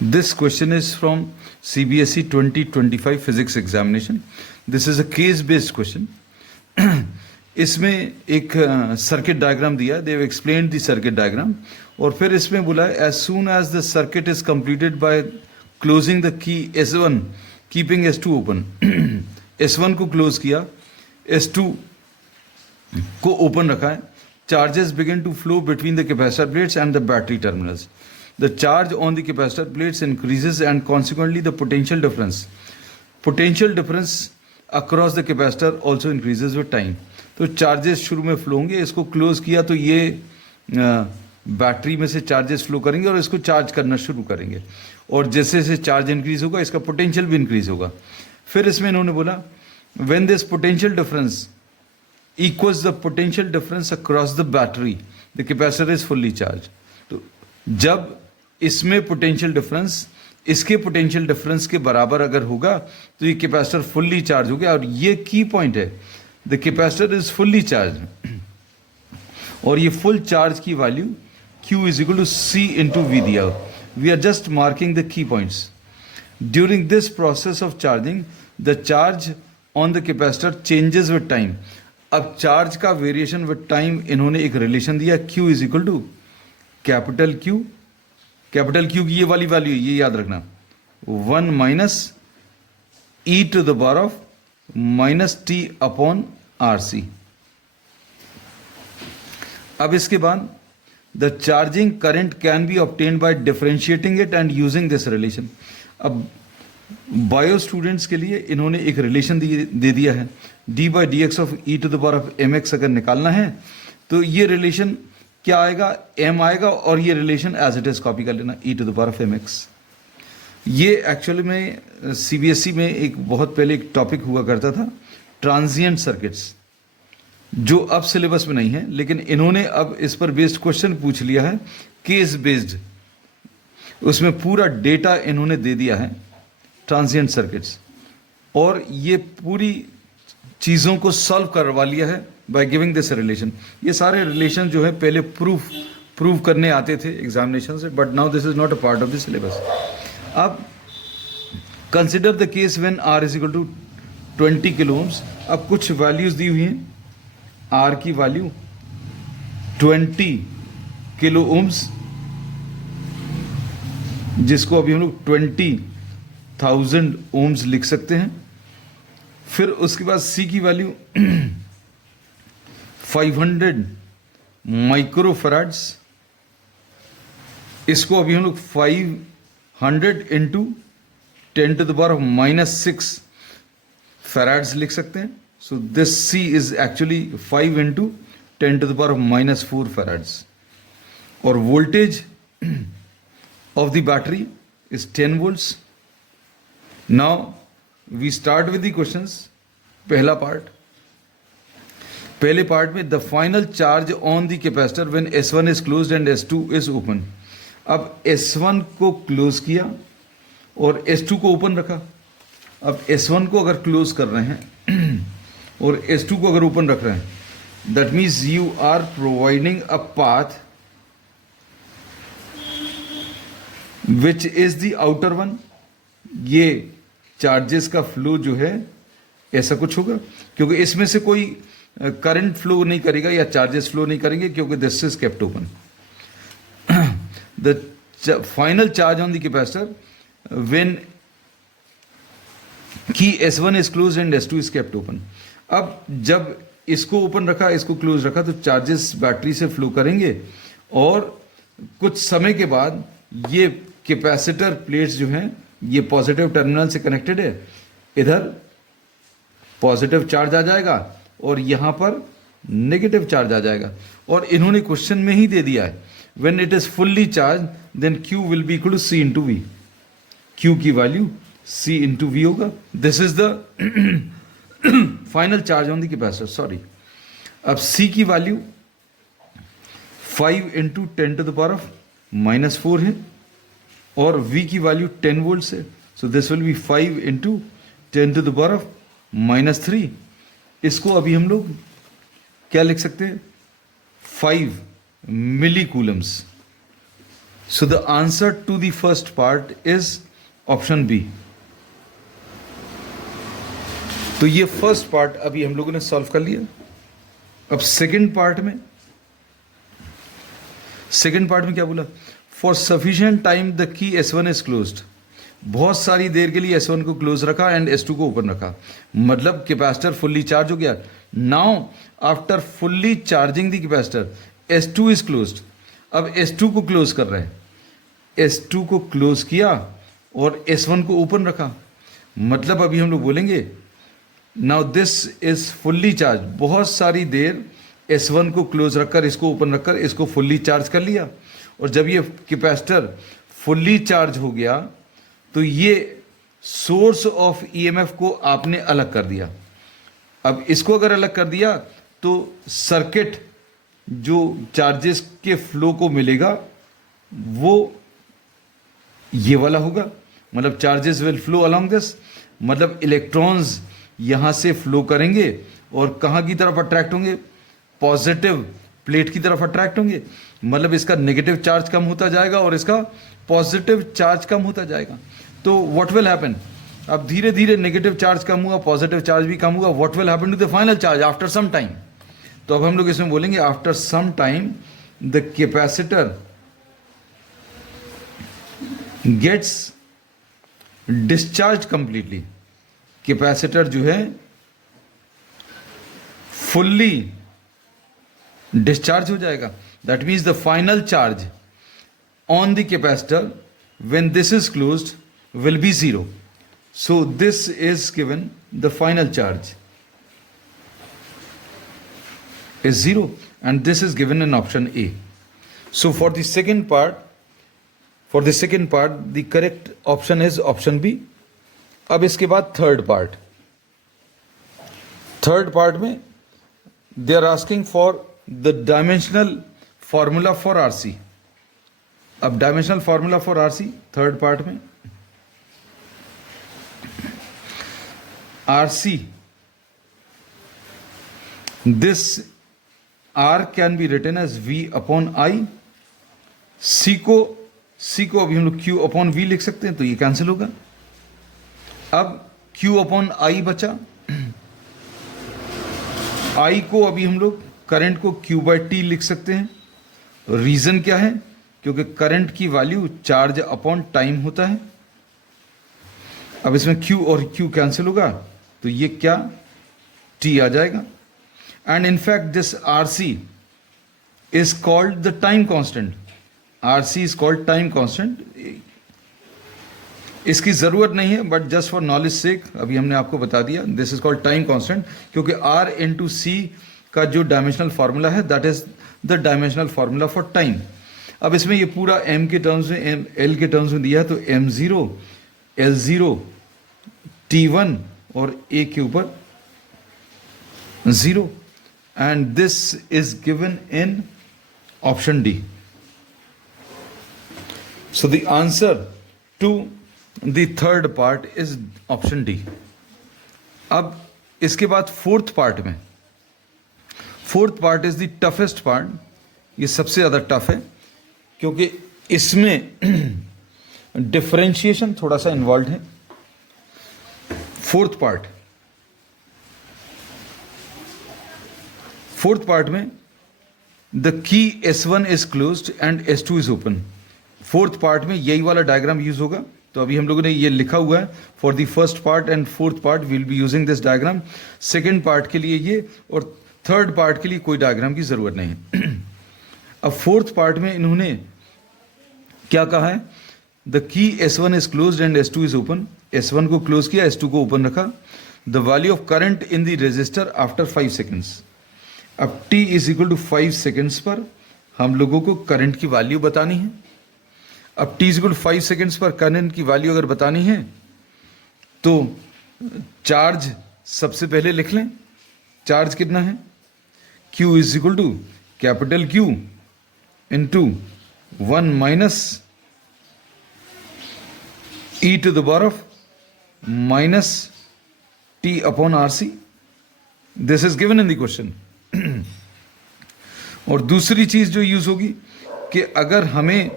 This question is from CBSE 2025 physics examination. This is a case based question. इसमें एक circuit diagram दिया, they have explained the circuit diagram, और फिर इसमें बोला as soon as the circuit is completed by closing the key S1 keeping S2 open. S1 को close किया, S2 को ओपन रखा है. Charges begin to flow between the capacitor plates and the battery terminals. The charge on the capacitor plates increases and consequently the potential difference across the capacitor also increases with time. तो charges शुरू में flow होंगे, इसको close किया तो ये battery में से चार्जेस फ्लो करेंगे और इसको चार्ज करना शुरू करेंगे, और जैसे जैसे चार्ज इंक्रीज होगा इसका पोटेंशियल भी इंक्रीज होगा. फिर इसमें इन्होंने बोला when this potential difference equals the potential difference across the battery the capacitor is fully charge. तो जब इसमें पोटेंशियल डिफरेंस इसके पोटेंशियल डिफरेंस के बराबर अगर होगा तो ये कैपेसिटर फुल्ली चार्ज हो गया, और ये की पॉइंट है, the capacitor is fully charge. और ये फुल चार्ज की value Q is equal to C into V दिया. We are just marking the key points. During this process of charging the charge on the capacitor changes with time. अब charge का variation with time इन्होंने एक relation दिया, Q is equal to capital Q की ये वाली value, ये याद रखना, 1 minus E to the power of minus T upon RC. अब इसके बाद the charging current can be obtained by differentiating it and using this relation. अब बायो स्टूडेंट्स के लिए इन्होंने एक रिलेशन दे दिया है, d/dx of E to the power of mx अगर निकालना है तो ये रिलेशन क्या आएगा, m आएगा, और ये relation as it is copy कर लेना, e to the power of mx. ये एक्चुअली में CBSE में एक बहुत पहले एक टॉपिक हुआ करता था, ट्रांजिएंट सर्किट्स, जो अब सिलेबस में नहीं है, लेकिन इन्होंने अब इस पर बेस्ड क्वेश्चन पूछ लिया है, केस बेस्ड. उसमें पूरा डेटा इन्होंने दे दिया है ट्रांजिएंट सर्किट्स, और ये पूरी चीज़ों को सॉल्व करवा लिया है बाय गिविंग दिस रिलेशन. ये सारे रिलेशन जो है पहले प्रूव करने आते थे एग्जामिनेशन से, but now this is not a part of the syllabus. अब consider the case when R is equal to 20 kilo ohms. अब कुछ वैल्यूज दी हुई हैं, R की वैल्यू 20 किलो ओम्स, जिसको अभी हम लोग 20,000 ओम्स लिख सकते हैं. फिर उसके बाद C की वैल्यू 500 माइक्रोफैराड्स, इसको अभी हम लोग 500 into 10 to the power of -6 farads लिख सकते हैं. So this C is actually 5 into 10 to the power of -4 farads. और voltage of the battery is 10 volts. Now we start with the questions. पहला पार्ट, पहले पार्ट में the final charge on the capacitor when S1 is closed and S2 is open. अब S1 को close किया और S2 को open रखा. अब S1 को अगर क्लोज कर रहे हैं और S2 को अगर ओपन रख रहे हैं, that means you are providing a path which is the outer one. ये चार्जेस का फ्लो जो है ऐसा कुछ होगा, क्योंकि इसमें से कोई करंट फ्लो नहीं करेगा या चार्जेस फ्लो नहीं करेंगे, क्योंकि this is kept open. The final charge on the capacitor when की S1 is close and S2 is kept open. अब जब इसको ओपन रखा, इसको क्लोज रखा, तो चार्जेस बैटरी से फ्लो करेंगे, और कुछ समय के बाद ये कैपेसिटर प्लेट्स जो हैं, ये पॉजिटिव टर्मिनल से कनेक्टेड है, इधर पॉजिटिव चार्ज आ जाएगा और यहां पर नेगेटिव चार्ज आ जाएगा. और इन्होंने क्वेश्चन में ही दे दिया है, when it is fully charge then Q will be equal to C into V. Q की वैल्यू C इंटू V होगा. This is the final charge on the capacitor. Sorry, अब C की value 5 into 10 to the power of -4 है, और V की value 10 volt है. So this will be 5 into 10 to the power of -3. इसको अभी हम लोग क्या लिख सकते हैं, 5 मिली Coulomb's. So the answer to the first part is option B. तो ये फर्स्ट पार्ट अभी हम लोगों ने सॉल्व कर लिया. अब सेकंड पार्ट में क्या बोला? For sufficient time the key S1 is closed. बहुत सारी देर के लिए S1 को क्लोज रखा एंड S2 को ओपन रखा, मतलब कैपेसिटर फुल्ली चार्ज हो गया. Now after fully charging the capacitor S2 is closed. अब S2 को क्लोज कर रहे हैं. S2 को क्लोज किया और S1 को ओपन रखा, मतलब अभी हम लोग बोलेंगे now this is fully charge. बहुत सारी देर S1 को क्लोज रखकर, इसको ओपन रखकर इसको फुल्ली चार्ज कर लिया. और जब ये कैपेसिटर फुल्ली चार्ज हो गया तो ये सोर्स ऑफ ईएमएफ को आपने अलग कर दिया. अब इसको अगर अलग कर दिया तो सर्किट जो चार्जेस के फ्लो को मिलेगा वो ये वाला होगा, मतलब charges will flow along this, मतलब इलेक्ट्रॉन्स यहां से फ्लो करेंगे और कहां की तरफ अट्रैक्ट होंगे? पॉजिटिव प्लेट की तरफ अट्रैक्ट होंगे, मतलब इसका नेगेटिव चार्ज कम होता जाएगा और इसका पॉजिटिव चार्ज कम होता जाएगा. तो व्हाट विल हैपन? अब धीरे धीरे नेगेटिव चार्ज कम हुआ, पॉजिटिव चार्ज भी कम हुआ. What will happen to the final charge after some time? तो अब हम लोग इसमें बोलेंगे after some time the capacitor gets discharge completely. Capacitor जो है फुल्ली डिस्चार्ज हो जाएगा. That means the final charge on the capacitor when this is closed will be zero. So this is given the final charge is 0 and this is given in option A. So for the second part the correct option is option B. अब इसके बाद third part में they are asking for the dimensional formula for RC. अब dimensional formula for RC third part में RC, this R can be written as V upon I. C को अभी हम लोग Q upon V लिख सकते हैं, तो ये कैंसिल होगा. अब Q upon I बचा. I को अभी हम लोग करंट को Q by T लिख सकते हैं. रीजन क्या है? क्योंकि करंट की वैल्यू चार्ज अपॉन टाइम होता है. अब इसमें Q और Q कैंसिल होगा, तो ये क्या T आ जाएगा. And in fact this RC is called the time constant. RC is called time constant. इसकी ज़रूरत नहीं है, बट जस्ट फॉर नॉलेज सेक अभी हमने आपको बता दिया. This is called time constant, क्योंकि R इंटू C का जो डायमेंशनल फार्मूला है that is the dimensional formula for time. अब इसमें ये पूरा M के टर्म्स में, L के टर्म्स में दिया है, तो M0, L0, T1 और A के ऊपर 0. And this is given in option D. So the answer to the third part is option D. अब इसके बाद fourth part is the toughest part. ये सबसे ज्यादा टफ है क्योंकि इसमें डिफरेंशिएशन थोड़ा सा इन्वॉल्व है. फोर्थ पार्ट में the key S1 is closed and S2 is open. Fourth part में यही वाला डायग्राम यूज होगा. तो अभी हम लोगों ने ये लिखा हुआ है for the first part and fourth part will be using this diagram. Second part के लिए ये और थर्ड पार्ट के लिए कोई डायग्राम की जरूरत नहीं है. अब फोर्थ पार्ट में इन्होंने क्या कहा है? The key S1 is closed and S2 is open. S1 को क्लोज किया, S2 को ओपन रखा. The value of current in the register after 5 seconds. अब t is equal to 5 seconds पर हम लोगों को करंट की वैल्यू बतानी है. अब t is equal to 5 seconds पर करंट की वैल्यू अगर बतानी है तो चार्ज सबसे पहले लिख लें. चार्ज कितना है? q is equal to capital Q into 1 minus e to the power of minus t upon RC. This is given in the question. और दूसरी चीज जो यूज होगी कि अगर हमें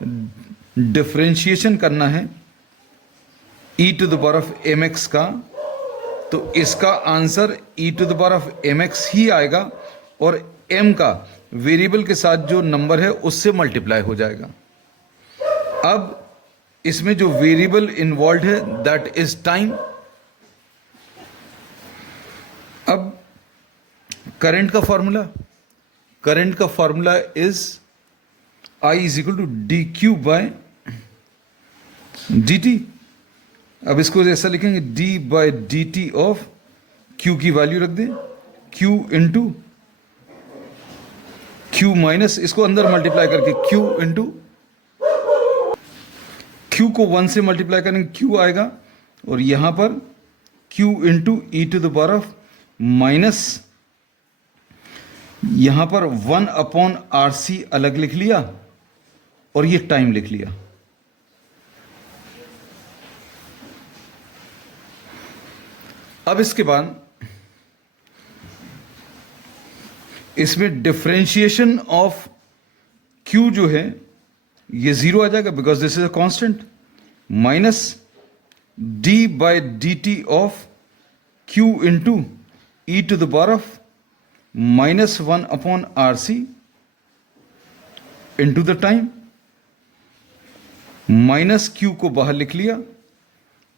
डिफरेंशिएशन करना है e to the power of mx का, तो इसका answer e to the power of mx ही आएगा और m का वेरिएबल के साथ जो नंबर है उससे मल्टीप्लाई हो जाएगा। अब इसमें जो वेरिएबल इन्वॉल्व है दैट इज टाइम। अब करंट का formula is I is equal to D Q by D T. अब इसको ऐसा लिखेंगे d by D T of q की वैल्यू रख दें q इंटू q माइनस, इसको अंदर मल्टीप्लाई करके q इंटू q को 1 से मल्टीप्लाई करेंगे q आएगा और यहां पर q into E to the power of minus, यहां पर 1 अपॉन आर सी अलग लिख लिया और ये टाइम लिख लिया। अब इसके बाद इसमें डिफरेंशिएशन ऑफ q जो है ये 0 आ जाएगा because this is a constant, minus D by D T of q into E to the power of minus 1 upon R C into the time, minus q को बाहर लिख लिया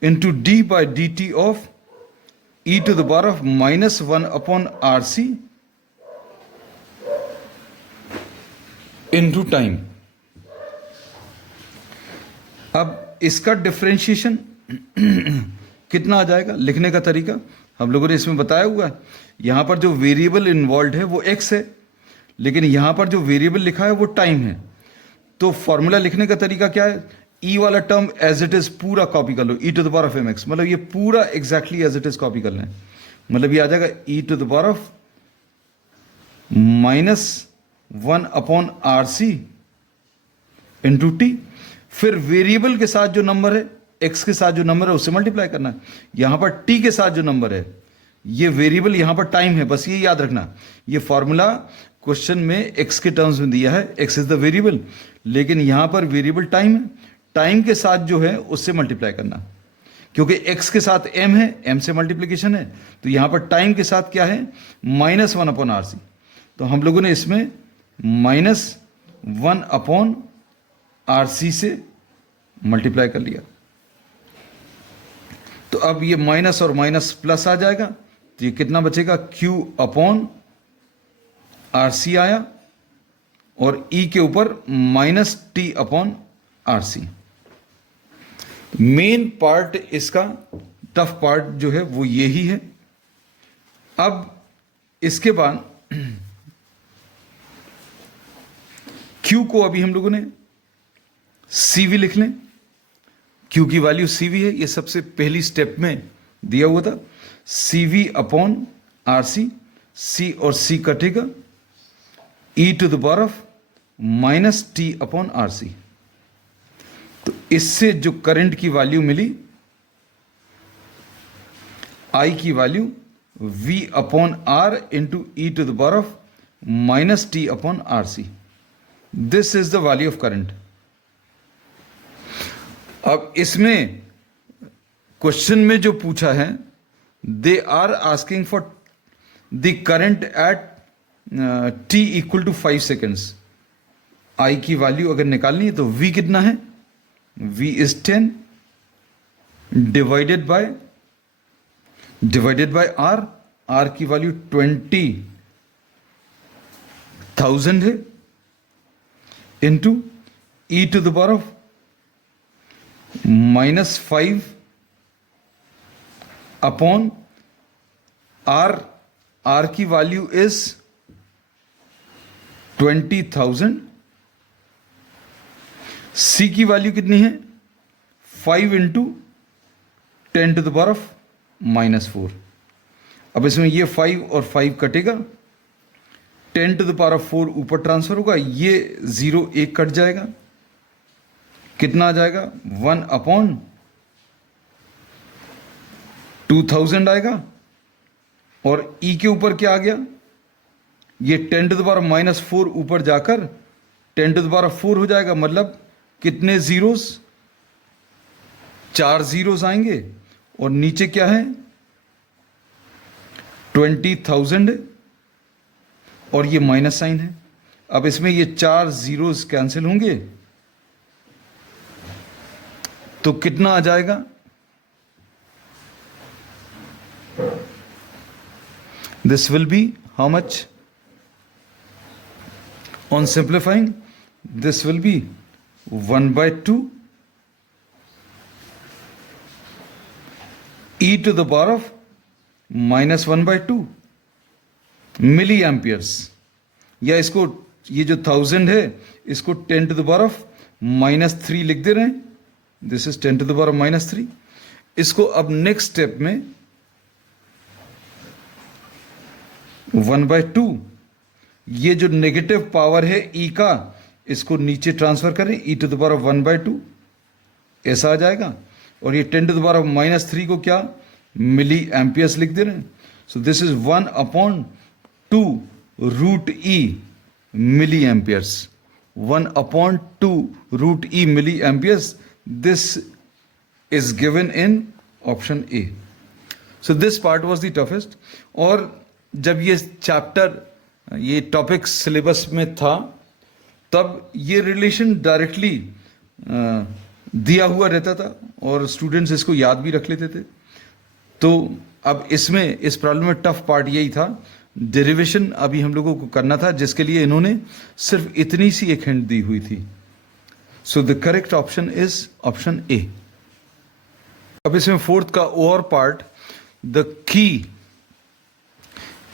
into D by D T of E to the power of minus 1 upon R C into time. अब इसका differentiation कितना आ जाएगा, लिखने का तरीका हम लोगों ने इसमें बताया हुआ है। यहां पर जो वेरिएबल इन्वॉल्व है वो x है, लेकिन यहां पर जो वेरिएबल लिखा है वो टाइम है। तो फॉर्मूला लिखने का तरीका क्या है, e वाला टर्म एज इट इज पूरा कॉपी कर लो, e to the power of mx, मतलब ये पूरा exactly as it is copy कर लें, मतलब ये आ जाएगा e to the power of minus 1 upon R C into T. फिर वेरिएबल के साथ जो नंबर है, x के साथ जो नंबर है उससे मल्टीप्लाई करना है। यहां पर t के साथ जो नंबर है, ये वेरिएबल यहां पर टाइम है, बस ये याद रखना। ये फॉर्मूला क्वेश्चन में x के टर्म्स में दिया है, x इज द वेरिएबल, लेकिन यहां पर वेरिएबल टाइम है, टाइम के साथ जो है उससे मल्टीप्लाई करना, क्योंकि x के साथ m है, m से मल्टीप्लीकेशन है, तो यहां पर टाइम के साथ क्या है, माइनस 1 अपॉन आर सी। तो हम लोगों ने इसमें माइनस 1 अपॉन आर सी से मल्टीप्लाई कर लिया। तो अब ये माइनस और माइनस प्लस आ जाएगा, तो ये कितना बचेगा, q अपॉन आर सी आया और e के ऊपर minus T upon R C. Main part इसका, टफ पार्ट जो है वो ये ही है। अब इसके बाद q को अभी हम लोगों ने cv लिख लें, q की वैल्यू cv है, ये सबसे पहली स्टेप में दिया हुआ था, cv upon R C, c और c कटेगा, e to the power of minus T upon R C. तो इससे जो करंट की वैल्यू मिली, I की value v upon R into E to the power of minus T upon R C. This is the value of current. अब इसमें question में जो पूछा है, they are asking for the current at t equal to 5 seconds. I की value अगर निकालनी है तो v कितना है, v is 10 divided by r, r की वैल्यू 20,000 है, into e to the power of minus 5 upon r, r की वैल्यू इज 20,000, c की वैल्यू कितनी है, 5 into 10 to the power of minus 4। अब इसमें ये 5 और 5 कटेगा, 10 टू द पावर ऑफ 4 ऊपर ट्रांसफर होगा, ये 0 1 कट जाएगा, कितना आ जाएगा, 1 अपॉन 2000 आएगा, और e के ऊपर क्या आ गया, ये 10 टू द पावर माइनस 4 ऊपर जाकर 10 टू द पावर 4 हो जाएगा, मतलब कितने जीरोस, 4 जीरोस आएंगे और नीचे क्या है 20,000 और ये माइनस साइन है। अब इसमें ये 4 जीरोस कैंसिल होंगे तो कितना आ जाएगा, this will B how much, on simplifying this will be 1/2 e to the power of -1/2 milli amperes, या इसको ये जो 1000 है इसको 10 to the power of -3 लिख दे रहे हैं, this is 10 to the power of -3। इसको अब नेक्स्ट स्टेप में 1/2 ये जो नेगेटिव पावर है ई का इसको नीचे ट्रांसफर करें, e to the power of 1/2 ऐसा आ जाएगा, और ये 10 to the power of -3 को क्या मिली एम्पियर्स लिख दे रहे हैं। So this is 1/2 root E milli amperes, 1/2 root E milli amperes, this is given in option A. So this part was the toughest. और जब ये चैप्टर ये टॉपिक सिलेबस में था तब ये रिलेशन डायरेक्टली दिया हुआ रहता था और स्टूडेंट्स इसको याद भी रख लेते थे। तो अब इसमें इस प्रॉब्लम में टफ पार्ट यही था, डेरिवेशन अभी हम लोगों को करना था, जिसके लिए इन्होंने सिर्फ इतनी सी एक हिंट दी हुई थी। So the correct option is option A. अब इसमें फोर्थ का और part, the key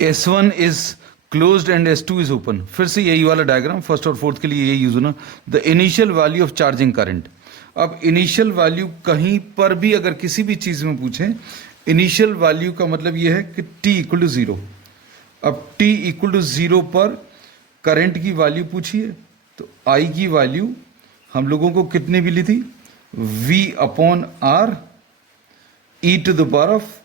S1 is closed and S2 is open. फिर से यही वाला डायग्राम फर्स्ट और फोर्थ के लिए यही यूज होना। The initial value of charging current. अब इनिशियल वैल्यू कहीं पर भी अगर किसी भी चीज में पूछें, इनिशियल वैल्यू का मतलब यह है कि t इक्वल टू 0। अब t इक्वल टू 0 पर करंट की वैल्यू पूछिए तो I की वैल्यू हम लोगों को कितने मिली थी, V/R e to the power of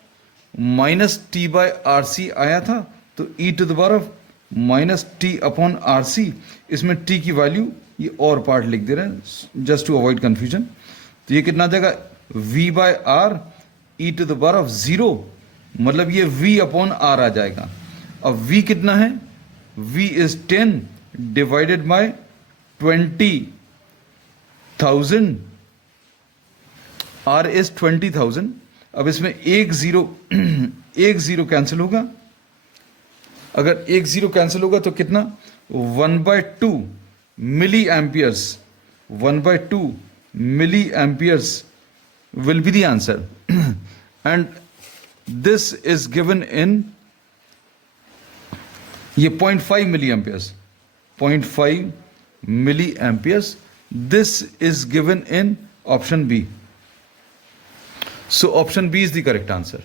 -t/RC आया था, तो e to the power of -t/RC, इसमें t की वैल्यू ये और पार्ट लिख दे रहे हैं जस्ट टू अवॉइड कंफ्यूजन। तो ये कितना आ जाएगा, V/R e to the power of 0, मतलब ये V/R आ जाएगा। अब V कितना है, V is 10 divided bye 20,000, R is 20,000। अब इसमें एक जीरो कैंसिल होगा, अगर एक जीरो कैंसिल होगा तो कितना, 1/2 milli amperes, 1/2 milli amperes will be the answer and this is given in ये 0.5 milli amperes, 0.5 milli amperes, this is given in option B. So option B is the correct answer.